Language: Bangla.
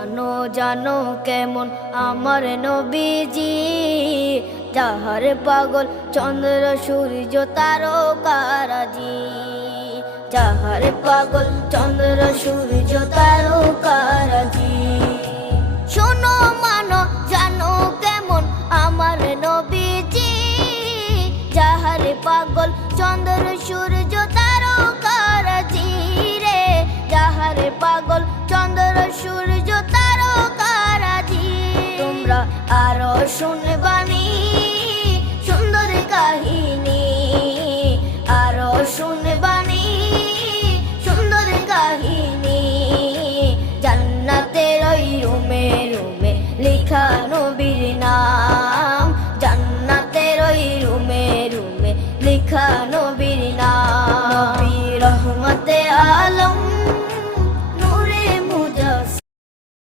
জানো জানো কেমন আমার নবীজি, যাহার পাগল চন্দ্র সূর্য তারকারাজি, যাহার পাগল চন্দ্র সূর্য তারকারাজি। শোনো মানো জানো কেমন আমার নবীজি, যাহার পাগল চন্দ্র সূর্য তারকারাজি রে, যাহার পাগল চন্দ্র সূর্য তারকারাজি। তোমরা আরো শুনে